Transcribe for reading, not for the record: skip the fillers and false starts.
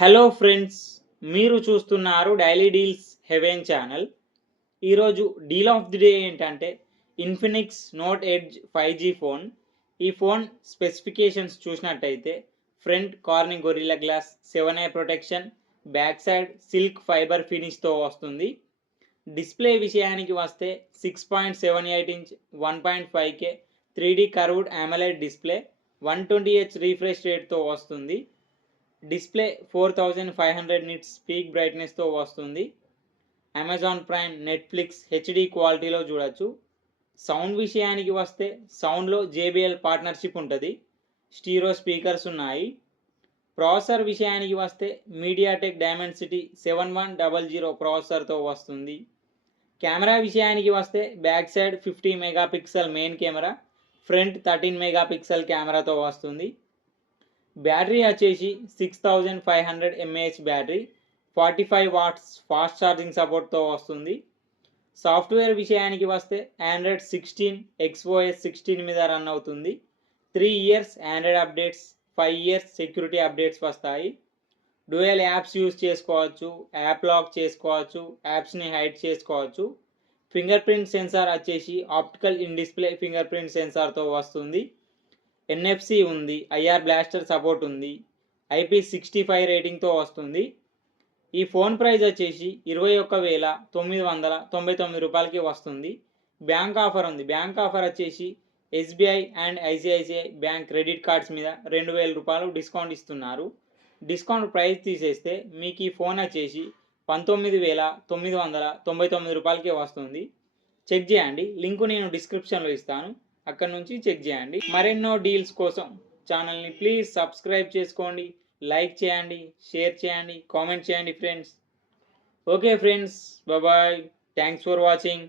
Hello friends, మీరు చూస్తున్నారు daily deals heaven channel. ఈరోజు డీల్ ఆఫ్ ది డే ఏంటంటే Infinix note edge 5G phone. ఈ ఫోన్ స్పెసిఫికేషన్స్ చూసినట్టయితే front Corning Gorilla glass 7A protection, back side silk fibre ఫినిష్తో వస్తుంది. Display విషయానికి వస్తే 6.78 ఇంచ్ 1.5K 3D కర్వ్డ్ AMOLED డిస్ప్లే 120Hz రీఫ్రెష్ రేట్తో వస్తుంది. డిస్ప్లే 4500 నిట్స్ పీక్ బ్రైట్నెస్తో వస్తుంది. అమెజాన్ ప్రైమ్, నెట్ఫ్లిక్స్ హెచ్డి క్వాలిటీలో చూడొచ్చు. సౌండ్ విషయానికి వస్తే సౌండ్లో JBL పార్ట్నర్షిప్ ఉంటుంది. స్టీరో స్పీకర్స్ ఉన్నాయి. ప్రాసెసర్ విషయానికి వస్తే మీడియాటెక్ డైమెన్సిటీ 7100 ప్రాసెసర్తో వస్తుంది. కెమెరా విషయానికి వస్తే back side 50 megapixel main camera, front 13 megapixel కెమెరాతో వస్తుంది. బ్యాటరీ వచ్చేసి 6500 mAh battery, 45 watts fast charging సపోర్ట్తో వస్తుంది. సాఫ్ట్వేర్ విషయానికి వస్తే ఆండ్రాయిడ్ 16 XOS 16 మీద రన్ అవుతుంది. 3 years Android updates, 5 years security updates వస్తాయి. డ్యూయల్ యాప్స్ యూజ్ చేసుకోవచ్చు, యాప్ లాక్ చేసుకోవచ్చు, యాప్స్ని హైడ్ చేసుకోవచ్చు. ఫింగర్ ప్రింట్ సెన్సార్ వచ్చేసి optical in display fingerprint సెన్సార్తో వస్తుంది. NFC ఉంది, IR బ్లాస్టర్ సపోర్ట్ ఉంది, IP65 రేటింగ్తో వస్తుంది. ఈ ఫోన్ ప్రైస్ వచ్చేసి 21,999 రూపాయలకి వస్తుంది. బ్యాంక్ ఆఫర్ ఉంది. బ్యాంక్ ఆఫర్ వచ్చేసి SBI and ICICI bank credit cards మీద 2000 రూపాయలు డిస్కౌంట్ ఇస్తున్నారు. డిస్కౌంట్ ప్రైస్ తీసేస్తే మీకు ఈ ఫోన్ వచ్చేసి 19,999 రూపాయలకి వస్తుంది. చెక్ చేయండి, లింకు నేను డిస్క్రిప్షన్లో ఇస్తాను, అక్కడ నుంచి చెక్ చేయండి. మరెన్నో డీల్స్ కోసం ఛానల్ని ప్లీజ్ సబ్స్క్రైబ్ చేసుకోండి, లైక్ చేయండి, షేర్ చేయండి, కామెంట్ చేయండి friends. Okay friends, bye. Thanks for watching.